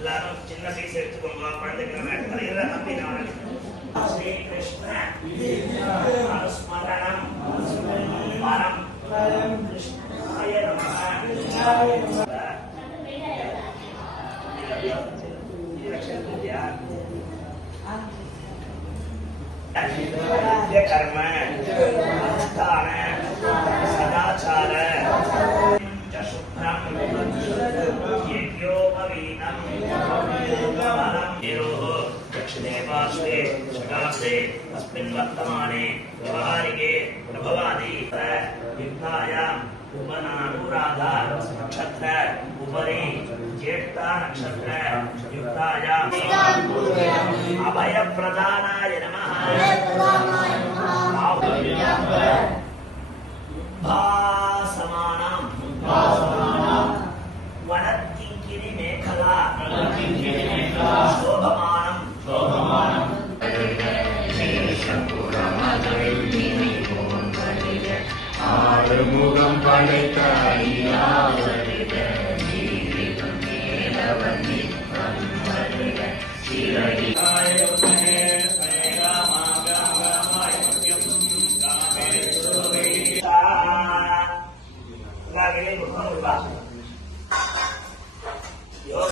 எல்லாரும் சின்ன பீஸ் எடுத்துக்கோங்க. குழந்தைங்க தலையில நம்பி நான் ஸ்ரீ கிருஷ்ண அனுஸ்மரணம் பரம் கிருஷ்ணாய நமः. कर्म अनुष्ठान सदाचार शुभ्रम यज्ञोपवीतम दक्षिणे पार्श्वे षडाग्रे अस्मिन् वर्तमाने व्यवहारिके प्रभवादि युक्तायाम् उपनानुराधा नक्षत्र उपरि ज्येष्ठा नक्षत्र युक्तायाम् अभयप्रदानाय नमः. भासमानं वनत्किङ्किणी मेखला शोभमानं ஆறுமுகம் படைத்த Yo